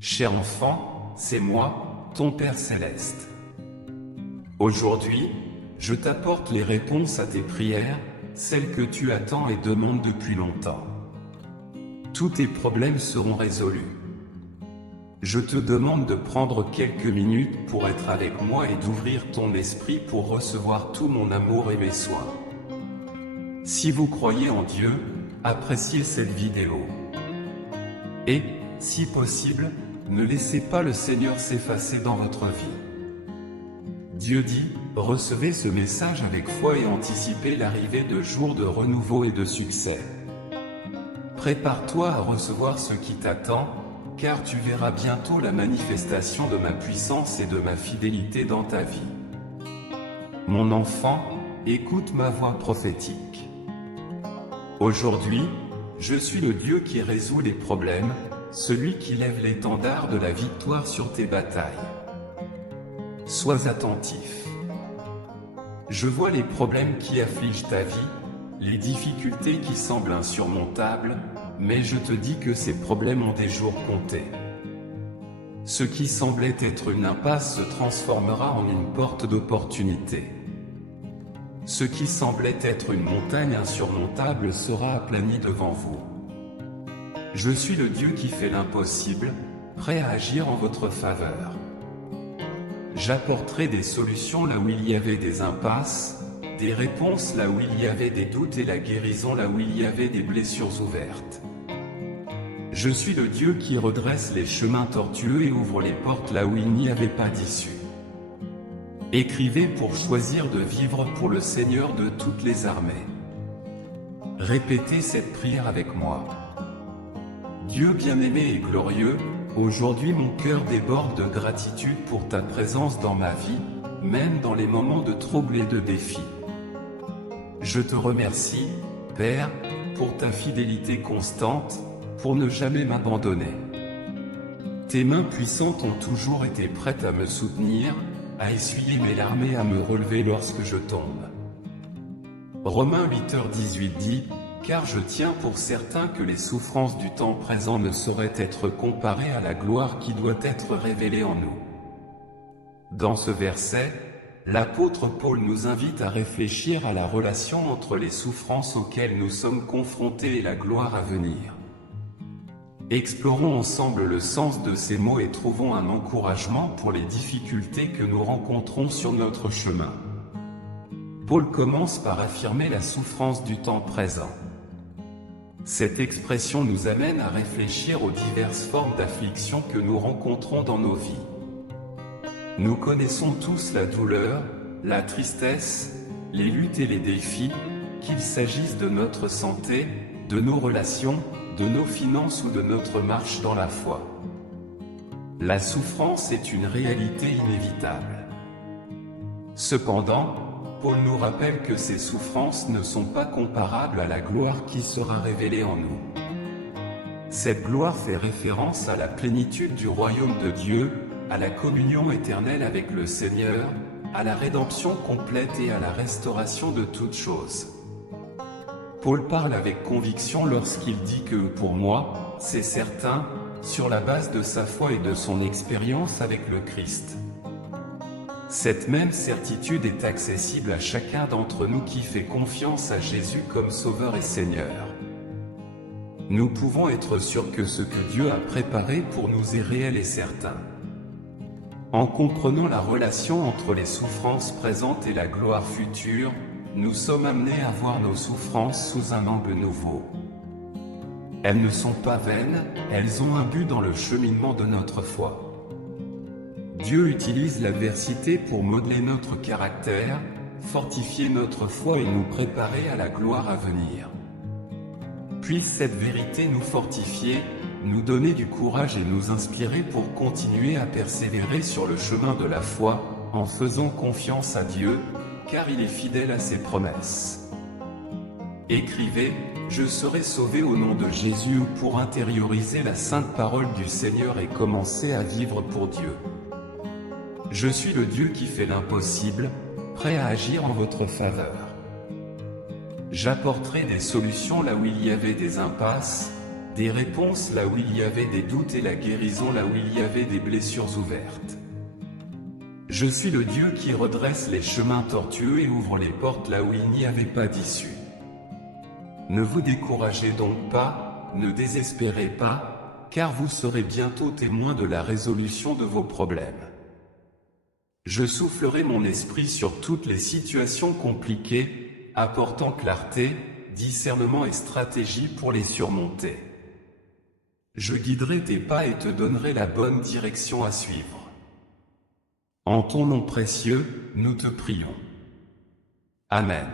Cher enfant, c'est moi, ton Père céleste. Aujourd'hui, je t'apporte les réponses à tes prières, celles que tu attends et demandes depuis longtemps. Tous tes problèmes seront résolus. Je te demande de prendre quelques minutes pour être avec moi et d'ouvrir ton esprit pour recevoir tout mon amour et mes soins. Si vous croyez en Dieu, appréciez cette vidéo. Et, si possible, ne laissez pas le Seigneur s'effacer dans votre vie. Dieu dit, recevez ce message avec foi et anticipez l'arrivée de jours de renouveau et de succès. Prépare-toi à recevoir ce qui t'attend, car tu verras bientôt la manifestation de ma puissance et de ma fidélité dans ta vie. Mon enfant, écoute ma voix prophétique. Aujourd'hui, je suis le Dieu qui résout les problèmes, celui qui lève l'étendard de la victoire sur tes batailles. Sois attentif. Je vois les problèmes qui affligent ta vie, les difficultés qui semblent insurmontables, mais je te dis que ces problèmes ont des jours comptés. Ce qui semblait être une impasse se transformera en une porte d'opportunité. Ce qui semblait être une montagne insurmontable sera aplani devant vous. Je suis le Dieu qui fait l'impossible, prêt à agir en votre faveur. J'apporterai des solutions là où il y avait des impasses, des réponses là où il y avait des doutes et la guérison là où il y avait des blessures ouvertes. Je suis le Dieu qui redresse les chemins tortueux et ouvre les portes là où il n'y avait pas d'issue. Écrivez pour choisir de vivre pour le Seigneur de toutes les armées. Répétez cette prière avec moi. Dieu bien-aimé et glorieux, aujourd'hui mon cœur déborde de gratitude pour ta présence dans ma vie, même dans les moments de trouble et de défi. Je te remercie, Père, pour ta fidélité constante, pour ne jamais m'abandonner. Tes mains puissantes ont toujours été prêtes à me soutenir, à essuyer mes larmes et à me relever lorsque je tombe. Romains 8h18 dit, « Car je tiens pour certain que les souffrances du temps présent ne sauraient être comparées à la gloire qui doit être révélée en nous. » Dans ce verset, l'apôtre Paul nous invite à réfléchir à la relation entre les souffrances auxquelles nous sommes confrontés et la gloire à venir. Explorons ensemble le sens de ces mots et trouvons un encouragement pour les difficultés que nous rencontrons sur notre chemin. Paul commence par affirmer la souffrance du temps présent. Cette expression nous amène à réfléchir aux diverses formes d'affliction que nous rencontrons dans nos vies. Nous connaissons tous la douleur, la tristesse, les luttes et les défis, qu'il s'agisse de notre santé, de nos relations, de nos finances ou de notre marche dans la foi. La souffrance est une réalité inévitable. Cependant, Paul nous rappelle que ces souffrances ne sont pas comparables à la gloire qui sera révélée en nous. Cette gloire fait référence à la plénitude du royaume de Dieu, à la communion éternelle avec le Seigneur, à la rédemption complète et à la restauration de toutes choses. Paul parle avec conviction lorsqu'il dit que, pour moi, c'est certain, sur la base de sa foi et de son expérience avec le Christ. Cette même certitude est accessible à chacun d'entre nous qui fait confiance à Jésus comme Sauveur et Seigneur. Nous pouvons être sûrs que ce que Dieu a préparé pour nous est réel et certain. En comprenant la relation entre les souffrances présentes et la gloire future, nous sommes amenés à voir nos souffrances sous un angle nouveau. Elles ne sont pas vaines, elles ont un but dans le cheminement de notre foi. Dieu utilise l'adversité pour modeler notre caractère, fortifier notre foi et nous préparer à la gloire à venir. Puisse cette vérité nous fortifier, nous donner du courage et nous inspirer pour continuer à persévérer sur le chemin de la foi, en faisant confiance à Dieu, car il est fidèle à ses promesses. Écrivez, je serai sauvé au nom de Jésus pour intérioriser la sainte parole du Seigneur et commencer à vivre pour Dieu. Je suis le Dieu qui fait l'impossible, prêt à agir en votre faveur. J'apporterai des solutions là où il y avait des impasses, des réponses là où il y avait des doutes et la guérison là où il y avait des blessures ouvertes. Je suis le Dieu qui redresse les chemins tortueux et ouvre les portes là où il n'y avait pas d'issue. Ne vous découragez donc pas, ne désespérez pas, car vous serez bientôt témoin de la résolution de vos problèmes. Je soufflerai mon esprit sur toutes les situations compliquées, apportant clarté, discernement et stratégie pour les surmonter. Je guiderai tes pas et te donnerai la bonne direction à suivre. En ton nom précieux, nous te prions. Amen.